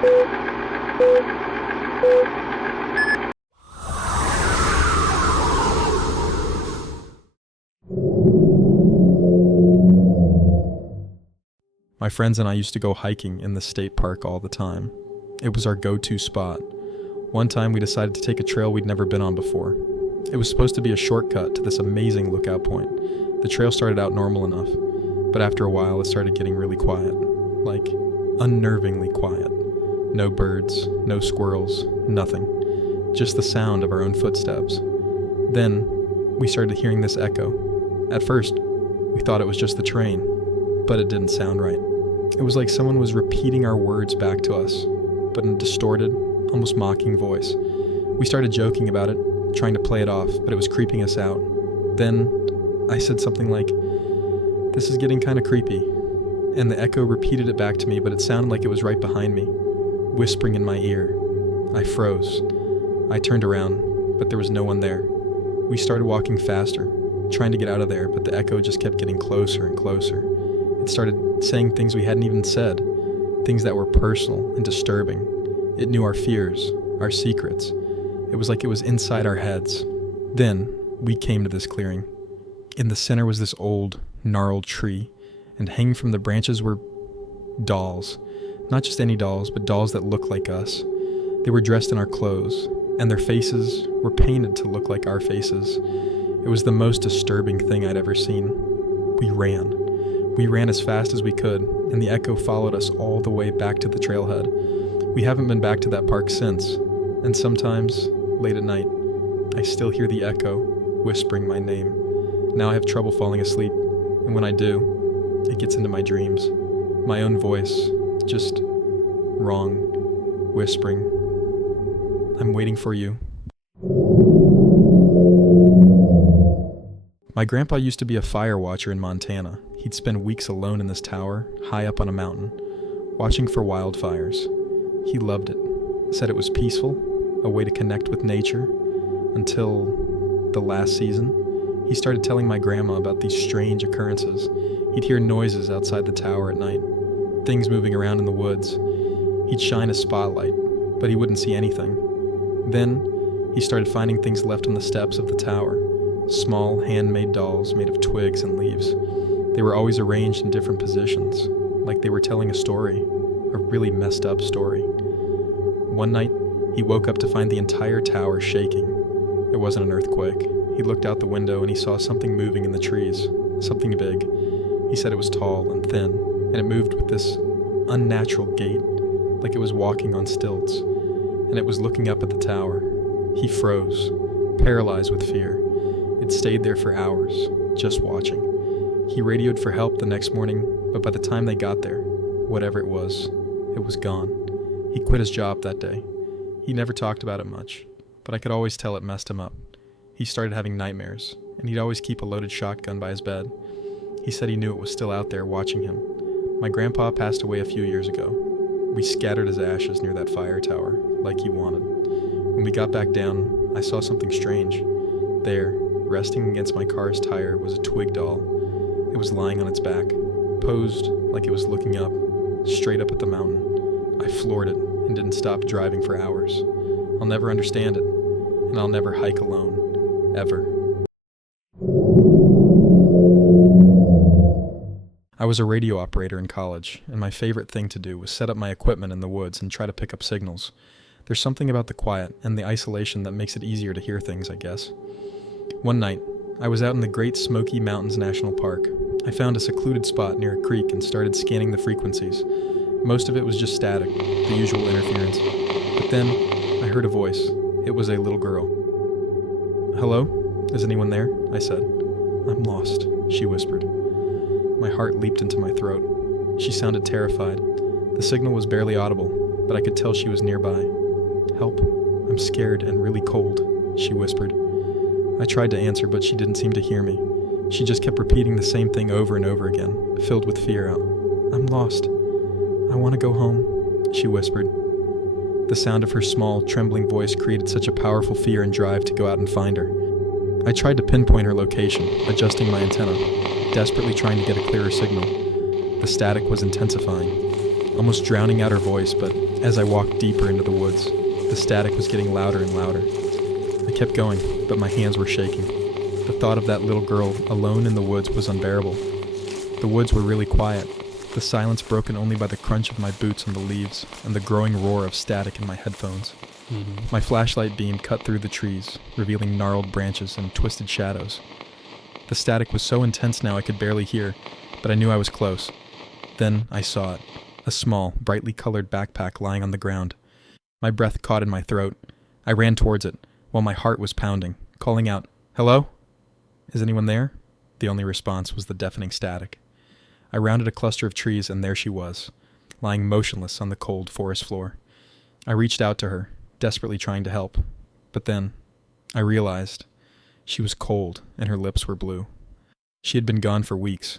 My friends and I used to go hiking in the state park all the time. It was our go-to spot. One time we decided to take a trail we'd never been on before. It was supposed to be a shortcut to this amazing lookout point. The trail started out normal enough, but after a while it started getting really quiet. Like, unnervingly quiet. No birds, no squirrels, nothing. Just the sound of our own footsteps. Then, we started hearing this echo. At first, we thought it was just the train, but it didn't sound right. It was like someone was repeating our words back to us, but in a distorted, almost mocking voice. We started joking about it, trying to play it off, but it was creeping us out. Then, I said something like, "This is getting kind of creepy." And the echo repeated it back to me, but it sounded like it was right behind me, whispering in my ear. I froze. I turned around, but there was no one there. We started walking faster, trying to get out of there, but the echo just kept getting closer and closer. It started saying things we hadn't even said, things that were personal and disturbing. It knew our fears, our secrets. It was like it was inside our heads. Then, we came to this clearing. In the center was this old, gnarled tree, and hanging from the branches were dolls. Not just any dolls, but dolls that looked like us. They were dressed in our clothes, and their faces were painted to look like our faces. It was the most disturbing thing I'd ever seen. We ran. We ran as fast as we could, and the echo followed us all the way back to the trailhead. We haven't been back to that park since, and sometimes, late at night, I still hear the echo whispering my name. Now I have trouble falling asleep, and when I do, it gets into my dreams. My own voice, just wrong, whispering, "I'm waiting for you." My grandpa used to be a fire watcher in Montana. He'd spend weeks alone in this tower, high up on a mountain, watching for wildfires. He loved it, said it was peaceful, a way to connect with nature, until the last season. He started telling my grandma about these strange occurrences. He'd hear noises outside the tower at night, things moving around in the woods. He'd shine a spotlight, but he wouldn't see anything. Then, he started finding things left on the steps of the tower, small handmade dolls made of twigs and leaves. They were always arranged in different positions, like they were telling a story, a really messed up story. One night, he woke up to find the entire tower shaking. It wasn't an earthquake. He looked out the window and he saw something moving in the trees, something big. He said it was tall and thin, and it moved with this unnatural gait, like it was walking on stilts, and it was looking up at the tower. He froze, paralyzed with fear. It stayed there for hours, just watching. He radioed for help the next morning, but by the time they got there, whatever it was gone. He quit his job that day. He never talked about it much, but I could always tell it messed him up. He started having nightmares, and he'd always keep a loaded shotgun by his bed. He said he knew it was still out there watching him. My grandpa passed away a few years ago. We scattered his ashes near that fire tower, like he wanted. When we got back down, I saw something strange. There, resting against my car's tire, was a twig doll. It was lying on its back, posed like it was looking up, straight up at the mountain. I floored it and didn't stop driving for hours. I'll never understand it, and I'll never hike alone, ever. I was a radio operator in college, and my favorite thing to do was set up my equipment in the woods and try to pick up signals. There's something about the quiet and the isolation that makes it easier to hear things, I guess. One night, I was out in the Great Smoky Mountains National Park. I found a secluded spot near a creek and started scanning the frequencies. Most of it was just static, the usual interference. But then, I heard a voice. It was a little girl. "Hello? Is anyone there?" I said. "I'm lost," she whispered. My heart leaped into my throat. She sounded terrified. The signal was barely audible, but I could tell she was nearby. "Help, I'm scared and really cold," she whispered. I tried to answer, but she didn't seem to hear me. She just kept repeating the same thing over and over again, filled with fear. "I'm lost. I want to go home," she whispered. The sound of her small, trembling voice created such a powerful fear and drive to go out and find her. I tried to pinpoint her location, adjusting my antenna, desperately trying to get a clearer signal. The static was intensifying. almost drowning out her voice, but as I walked deeper into the woods, the static was getting louder and louder. I kept going, but my hands were shaking. The thought of that little girl alone in the woods was unbearable. The woods were really quiet, the silence broken only by the crunch of my boots on the leaves and the growing roar of static in my headphones. My flashlight beam cut through the trees, revealing gnarled branches and twisted shadows. The static was so intense now I could barely hear, but I knew I was close. Then I saw it, a small, brightly colored backpack lying on the ground. My breath caught in my throat. I ran towards it, while my heart was pounding, calling out, "Hello? Is anyone there?" The only response was the deafening static. I rounded a cluster of trees, and there she was, lying motionless on the cold forest floor. I reached out to her, desperately trying to help. But then, I realized she was cold, and her lips were blue. She had been gone for weeks,